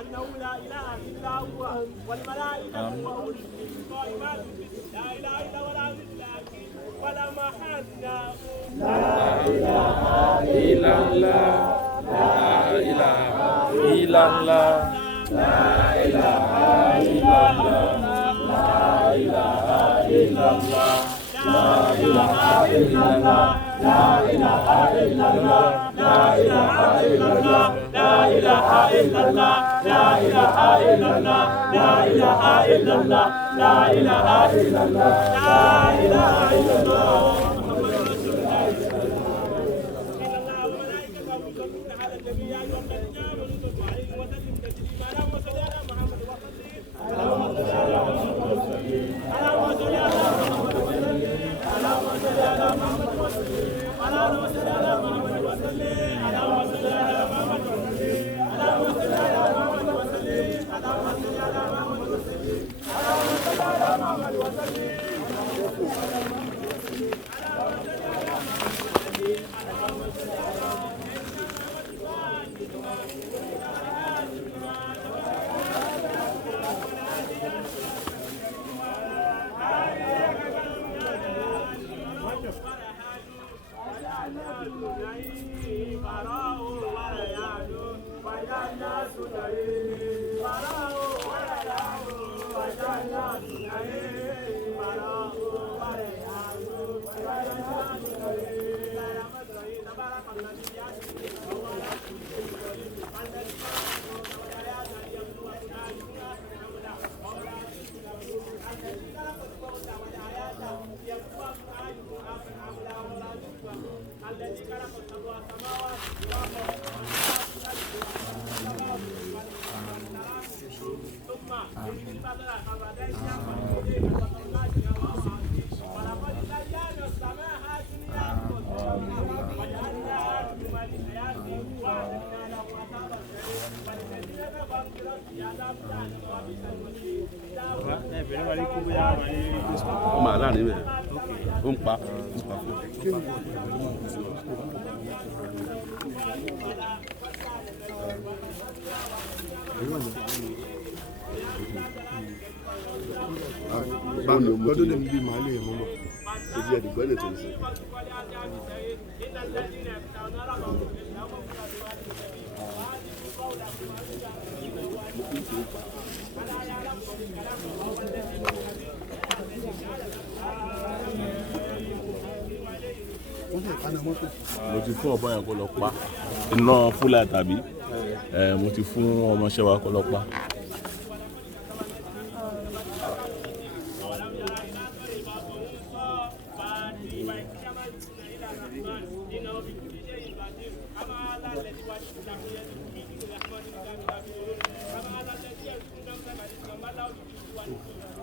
أنه لا إله إلا هو والملائكة وأولو العلم قائمات لا إله إلا ولا بالله ولا محنا لا إله إلا الله لا إله إلا الله لا إله إلا الله لا إله إلا الله لا إله إلا الله لا إله إلا الله لا إله إلا الله لا إله إلا الله لا إله إلا الله لا إله إلا الله لا إله إلا الله لا إله إلا الله محمد رسول الله إن الله وملائكته يصلون على النبي يا أيها الذين آمنوا صلوا عليه وسلموا تسليما اللهم صل على محمد وسلم اللهم صل على محمد وسلم اللهم صل على محمد وسلم اللهم صل على محمد وسلم اللهم صل على محمد وسلم اللهم صل على محمد وسلم اللهم صل على محمد وسلم اللهم صل على محمد وسلم اللهم صل على محمد وسلم ó máa láàrin rẹ̀ ó ń pa. lọ́dún lèmi bí màálù yẹn mọ́ ojú ẹ̀dùnkọ́ lè tó ń sè. mo ti fún ọ̀bọ yẹn kó lọ pa iná fúlà tàbí mo ti fún ọmọọṣẹ́ wa kó lọ pa.